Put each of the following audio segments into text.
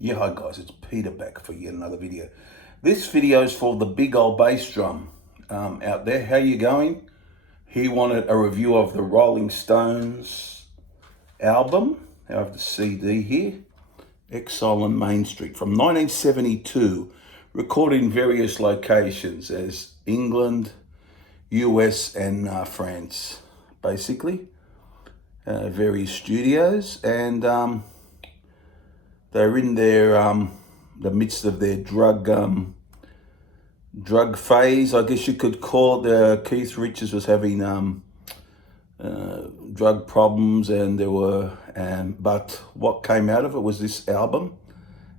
Yeah, hi guys, it's Peter back for yet another video. This video is for the big old bass drum out there. How you going? He wanted a review of the Rolling Stones album. I have the CD here, Exile on Main Street from 1972, recorded in various locations as England, US and France, basically. Various studios, and they're in their the midst of their drug phase, I guess you could call it. Keith Richards was having drug problems, and there were, but what came out of it was this album,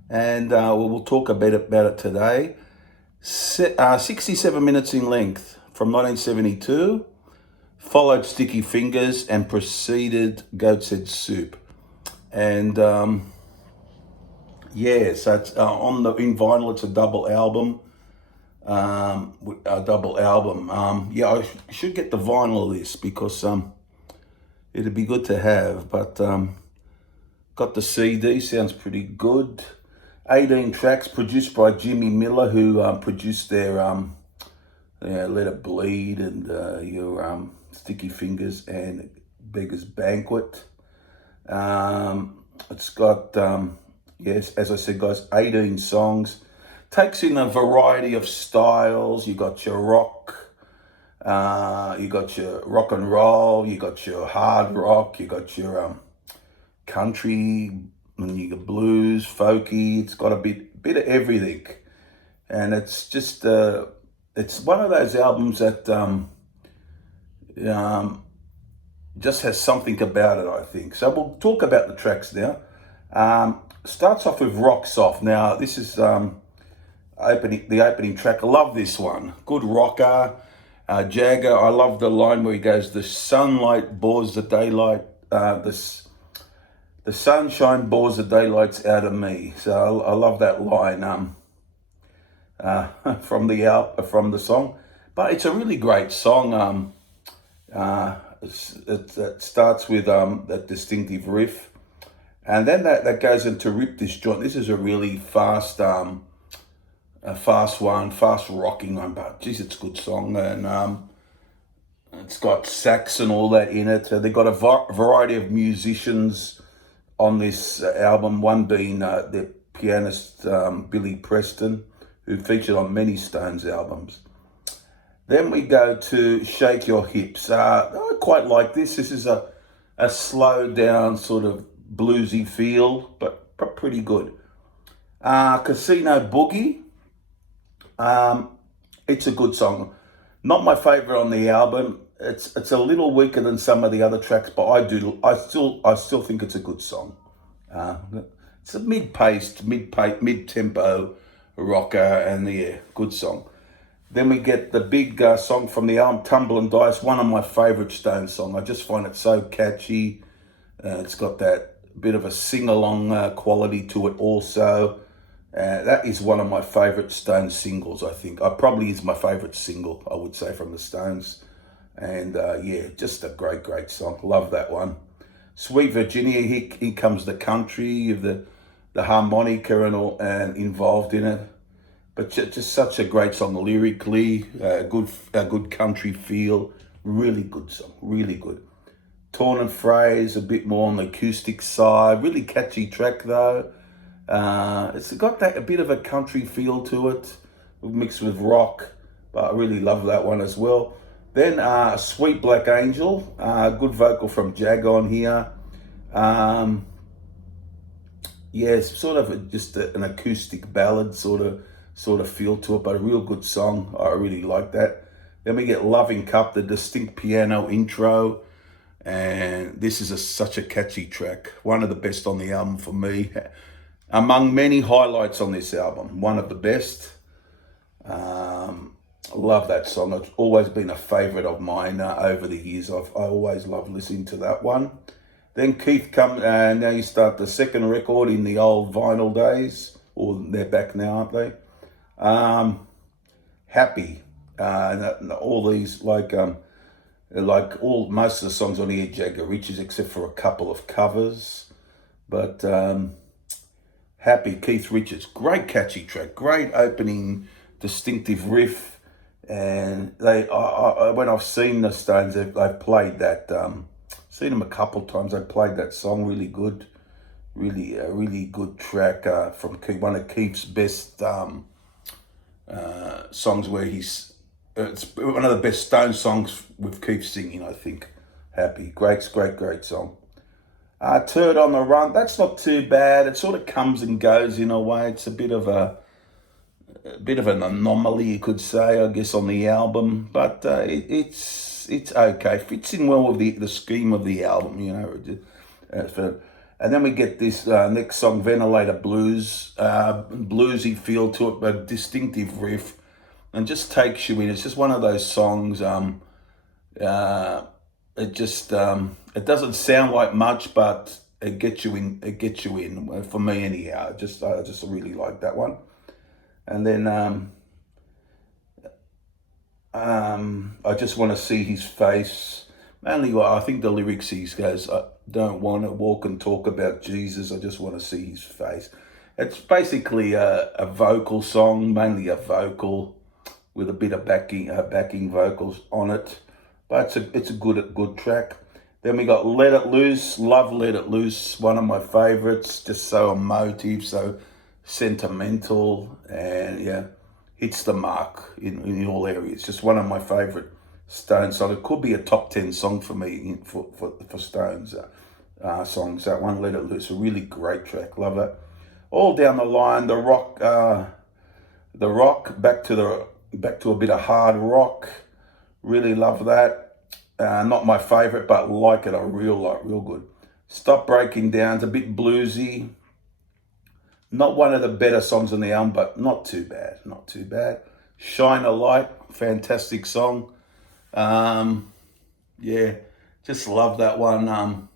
and we'll talk a bit about it today. 67 minutes in length from 1972, followed Sticky Fingers and preceded Goat's Head Soup, and yeah, so it's in vinyl. It's a double album. Yeah, I should get the vinyl of this because it'd be good to have. But got the CD. Sounds pretty good. 18 tracks produced by Jimmy Miller, who produced their Let It Bleed and your Sticky Fingers and Beggar's Banquet. It's got yes, as I said, guys, 18 songs. Takes in a variety of styles. You got your rock, you got your rock and roll, you got your hard rock, you got your country, and you got blues, folky. It's got a bit of everything, and it's just it's one of those albums that just has something about it, I think. So we'll talk about the tracks now. Starts off with Rock Soft. Now, this is the opening track. I love this one. Good rocker. Jagger, I love the line where he goes, the sunlight bores the daylight, the sunshine bores the daylights out of me. So I love that line from the song. But it's a really great song. It starts with that distinctive riff. And then that goes into Rip This Joint. This is a really fast rocking one, but geez, it's a good song. And it's got sax and all that in it. They've got a variety of musicians on this album, one being the pianist Billy Preston, who featured on many Stones albums. Then we go to Shake Your Hips. I quite like this. This is a slowed down sort of bluesy feel, but pretty good. Casino Boogie. It's a good song. Not my favorite on the album. It's a little weaker than some of the other tracks, but I still think it's a good song. It's a mid-paced, mid-tempo rocker, and yeah, good song. Then we get the big song from the album, Tumble and Dice, one of my favorite Stones songs. I just find it so catchy. It's got that bit of a sing-along quality to it also. That is one of my favorite Stones singles, I think. Probably is my favorite single, I would say, from the Stones. And yeah, just a great song. Love that one. Sweet Virginia, here comes the country, the harmonica and all and involved in it. But just such a great song lyrically, a good country feel. Really good song, really good. Torn and Phrase, a bit more on the acoustic side. Really catchy track though. It's got a bit of a country feel to it, mixed with rock, but I really love that one as well. Then Sweet Black Angel, good vocal from Jag on here. Yeah, it's sort of just an acoustic ballad sort of feel to it, but a real good song. I really like that. Then we get Loving Cup, the distinct piano intro. And this is such a catchy track. One of the best on the album for me. Among many highlights on this album. One of the best. I love that song. It's always been a favourite of mine over the years. I always loved listening to that one. Then Keith comes, and now you start the second record in the old vinyl days. Or they're back now, aren't they? Happy. All these, most of the songs on here, Jagger Richards, except for a couple of covers. But Happy, Keith Richards. Great catchy track. Great opening, distinctive riff. And when I've seen the Stones, they've played that. Seen them a couple of times. They played that song really good. Really, a really good track from Keith, one of Keith's best songs where it's one of the best Stone songs with Keith singing, I think. Happy. Great song. Turd on the Run, that's not too bad. It sort of comes and goes in a way. It's a bit of an anomaly, you could say, I guess, on the album. But it's okay. Fits in well with the scheme of the album, you know. And then we get this next song, Ventilator Blues, bluesy feel to it, but a distinctive riff, and just takes you in. It's just one of those songs. It doesn't sound like much, but it gets you in. It gets you in. For me, anyhow. I just really like that one. And then I just want to see his face. Mainly, I think the lyrics he goes, I don't want to walk and talk about Jesus. I just want to see his face. It's basically a vocal song, mainly a vocal with a bit of backing vocals on it. But it's a good track. Then we got Let It Loose. Love Let It Loose. One of my favorites. Just so emotive, so sentimental, and yeah, hits the mark in all areas. Just one of my favorite Stones songs. It could be a top 10 song for me for Stones songs. That one, Let It Loose, a really great track. Love it. All down the line, the rock, back to a bit of hard rock. Really love that. Not my favorite, but like it a real good. Stop Breaking Down. It's a bit bluesy. Not one of the better songs on the album, but not too bad. Shine a Light, fantastic song. Yeah, just love that one.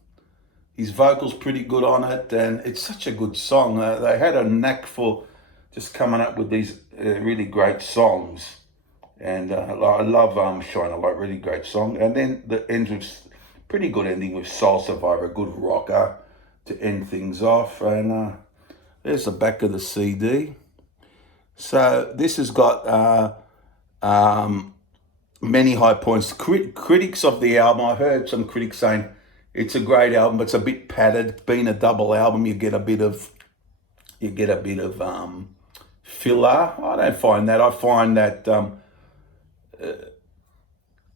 His vocals pretty good on it, and it's such a good song. They had a knack for just coming up with these really great songs. And I love Shine a Light, really great song. And then the ends with pretty good ending with Soul Survivor, a good rocker to end things off. And there's the back of the CD. So this has got many high points. Critics of the album, I heard some critics saying it's a great album, but it's a bit padded. Being a double album, you get a bit of filler. I don't find that. I find that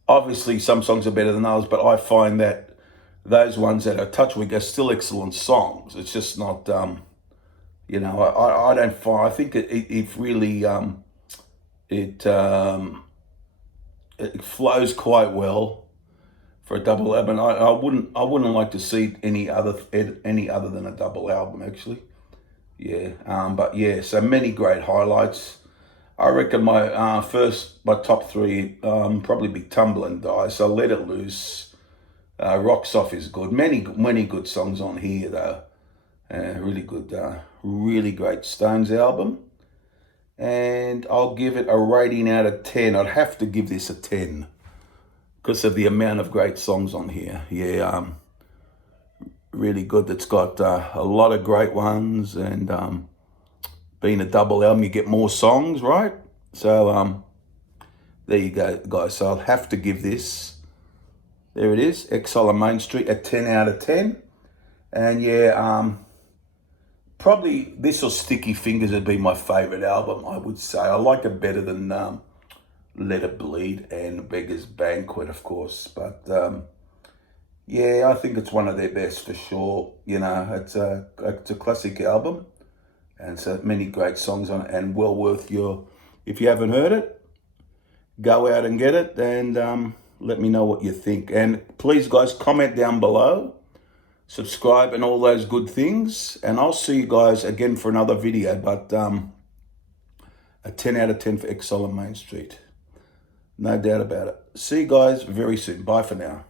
obviously some songs are better than others, but I find that those ones that are touch weak are still excellent songs. It's just not, I don't find. I think it really it flows quite well for a double album. I wouldn't like to see any other than a double album, actually. Yeah, but yeah, so many great highlights. I reckon my top three probably be Tumble and Dice. So Let It Loose, Rocks Off is good. Many good songs on here though. Really good, really great Stones album. And I'll give it a rating out of 10. I'd have to give this a 10 because of the amount of great songs on here. Yeah, really good. It's got a lot of great ones, and being a double album, you get more songs, right? So there you go, guys. So I'll have to give this, there it is, Exile on Main Street, a 10 out of 10. And yeah, probably this or Sticky Fingers would be my favorite album, I would say. I like it better than Let It Bleed and Beggar's Banquet, of course. But yeah, I think it's one of their best for sure. You know, it's a classic album, and so many great songs on it, and well worth if you haven't heard it, go out and get it, and let me know what you think. And please, guys, comment down below, subscribe, and all those good things. And I'll see you guys again for another video. But a 10 out of 10 for Exile on Main Street. No doubt about it. See you guys very soon. Bye for now.